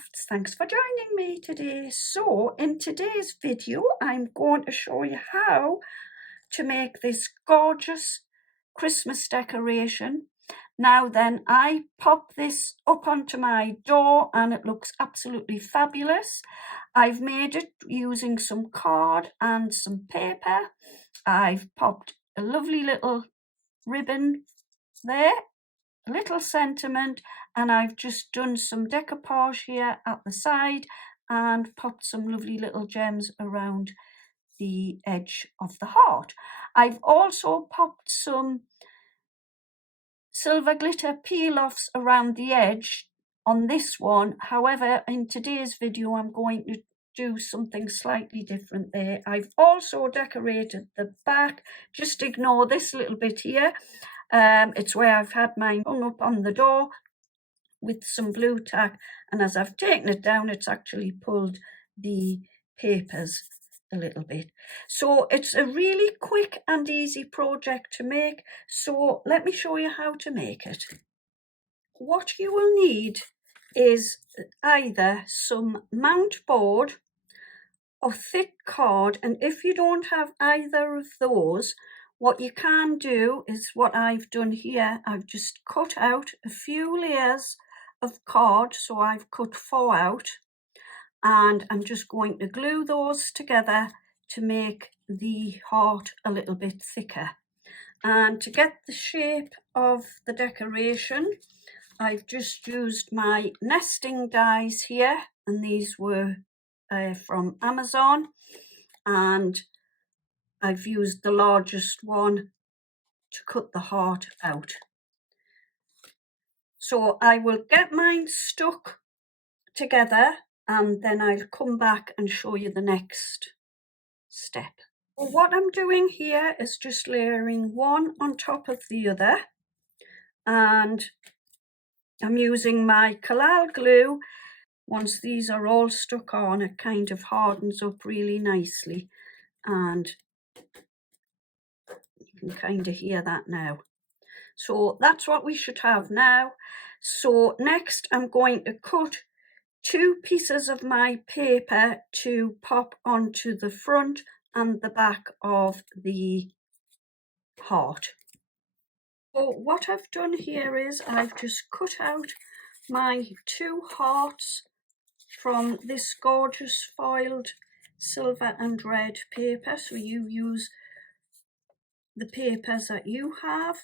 crafts. Thanks for joining me today. So in today's video I'm going to show you how to make this gorgeous Christmas decoration. Now then, I pop this up onto my door and it looks absolutely fabulous. I've made it using some card and some paper. I've popped a lovely little ribbon there, a little sentiment, and I've just done some decoupage here at the side and popped some lovely little gems around the edge of the heart. I've also popped some silver glitter peel-offs around the edge on this one. However, in today's video I'm going to do something slightly different there. I've also decorated the back. Just ignore this little bit here. It's where I've had mine hung up on the door with some blue tack, and as I've taken it down it's actually pulled the papers a little bit. So it's a really quick and easy project to make, so let me show you how to make it. What you will need is either some Mountboard or thick card, and if you don't have either of those, what you can do is what I've done here. I've just cut out a few layers of card, so I've cut 4 out, and I'm just going to glue those together to make the heart a little bit thicker. And to get the shape of the decoration, I've just used my nesting dies here, and these were from Amazon, and I've used the largest one to cut the heart out. So I will get mine stuck together and then I'll come back and show you the next step. Well, what I'm doing here is just layering one on top of the other, and I'm using my Collal glue. Once these are all stuck on, it kind of hardens up really nicely, and you can kind of hear that now. So that's what we should have now. So next I'm going to cut 2 pieces of my paper to pop onto the front and the back of the heart. So what I've done here is I've just cut out my 2 hearts from this gorgeous foiled silver and red paper. So you use the papers that you have,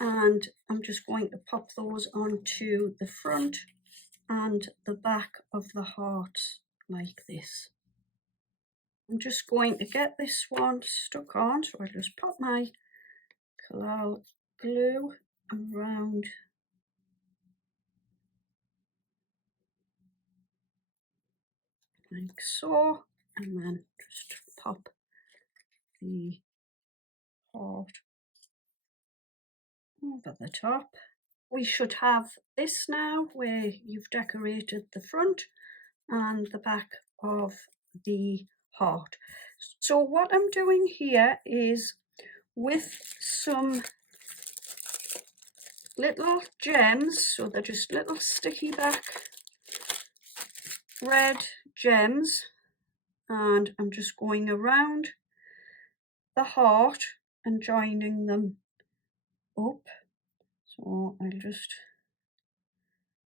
and I'm just going to pop those onto the front and the back of the heart like this. I'm just going to get this one stuck on, so I just pop my Collal glue around like so, and then just pop the heart over the top. We should have this now where you've decorated the front and the back of the heart. So what I'm doing here is, with some little gems, so they're just little sticky back red gems, and I'm just going around the heart and joining them up. So I'll just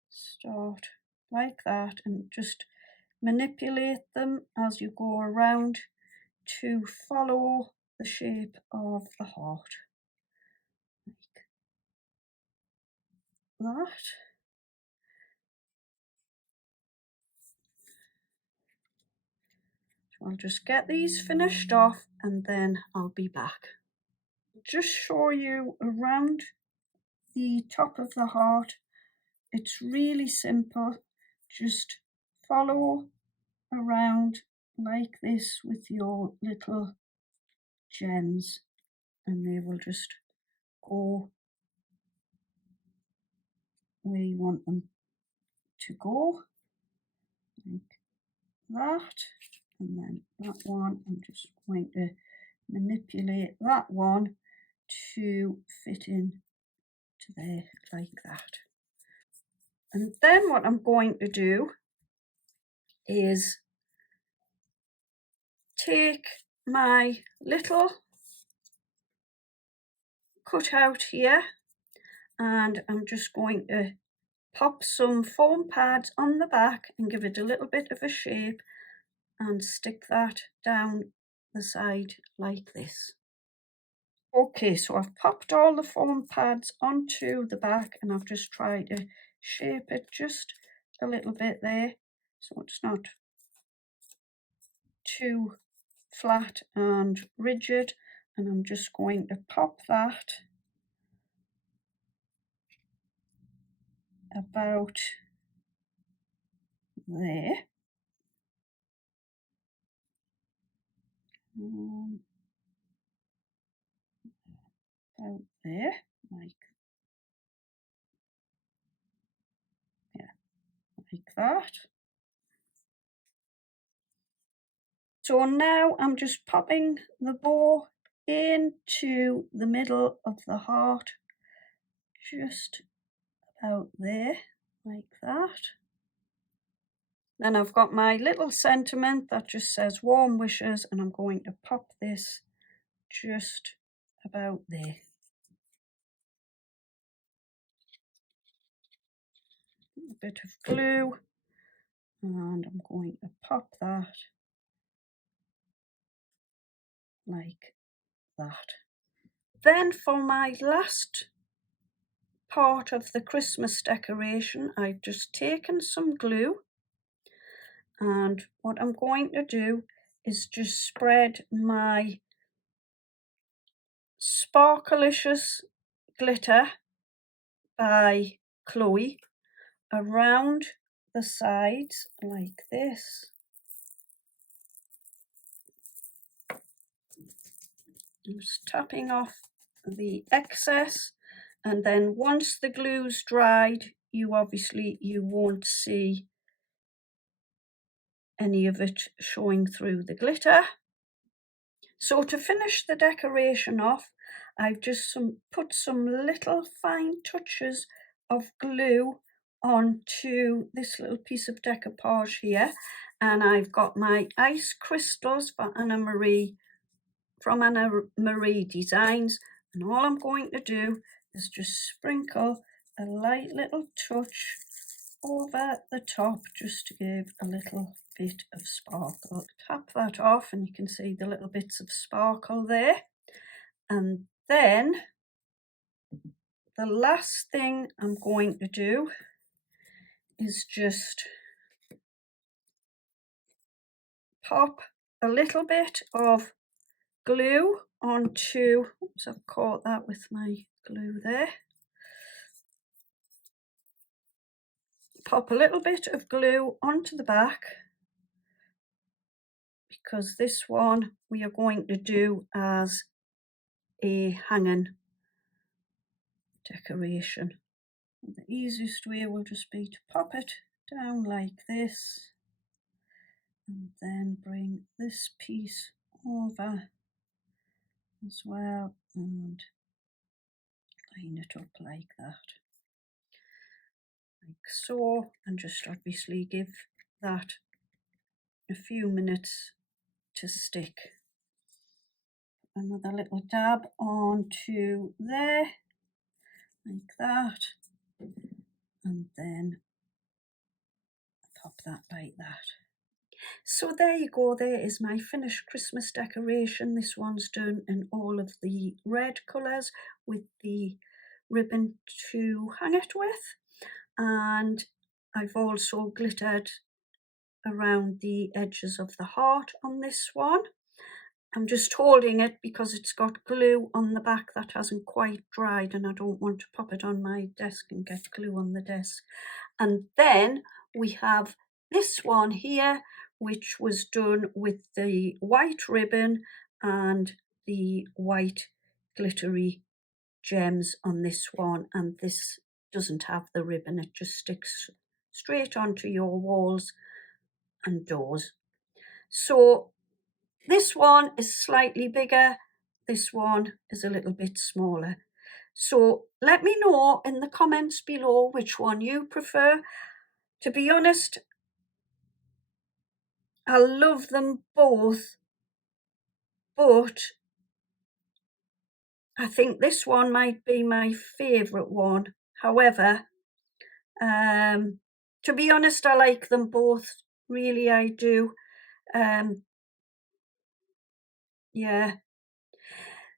start like that and just manipulate them as you go around to follow the shape of the heart, like that. So I'll just get these finished off and then I'll be back. Just show you around the top of the heart. It's really simple. Just follow around like this with your little gems, and they will just go where you want them to go, like that. And then that one, I'm just going to manipulate that one to fit in to there like that. And then what I'm going to do is take my little cutout here, and I'm just going to pop some foam pads on the back and give it a little bit of a shape and stick that down the side like this. Okay, so I've popped all the foam pads onto the back and I've just tried to shape it just a little bit there so it's not too flat and rigid, and I'm just going to pop that about there. About there, like that. So now I'm just popping the bow into the middle of the heart, just about there, like that. Then I've got my little sentiment that just says warm wishes, and I'm going to pop this just about there. A bit of glue, and I'm going to pop that like that. Then for my last part of the Christmas decoration, I've just taken some glue, and what I'm going to do is just spread my Sparkalicious glitter by Chloe around the sides like this. Just tapping off the excess, and then once the glue's dried, you won't see any of it showing through the glitter. So to finish the decoration off, I've just put some little fine touches of glue onto this little piece of decoupage here, and I've got my ice crystals for Anna Marie from Anna Marie Designs, and all I'm going to do is just sprinkle a light little touch over the top just to give a little bit of sparkle. Tap that off and you can see the little bits of sparkle there. And then the last thing I'm going to do is just pop a little bit of glue onto, oops, I've caught that with my glue there. Pop a little bit of glue onto the back, because this one we are going to do as a hanging decoration. The easiest way will just be to pop it down like this and then bring this piece over as well and line it up like that, like so, and just obviously give that a few minutes to stick. Another little dab onto there like that, and then pop that like that. So there you go, there is my finished Christmas decoration. This one's done in all of the red colours with the ribbon to hang it with, and I've also glittered around the edges of the heart on this one. I'm just holding it because it's got glue on the back that hasn't quite dried, and I don't want to pop it on my desk and get glue on the desk. And then we have this one here, which was done with the white ribbon and the white glittery gems on this one, and this doesn't have the ribbon, it just sticks straight onto your walls and doors. So this one is slightly bigger, this one is a little bit smaller. So let me know in the comments below which one you prefer. To be honest, I love them both, but I think this one might be my favourite one. However, to be honest, I like them both. Really, I do. Yeah.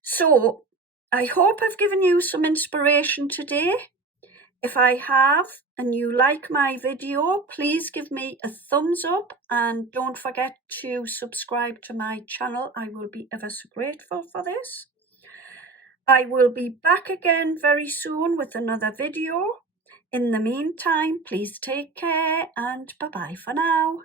So, I hope I've given you some inspiration today. If I have and you like my video, please give me a thumbs up and don't forget to subscribe to my channel. I will be ever so grateful for this. I will be back again very soon with another video. In the meantime, please take care and bye-bye for now.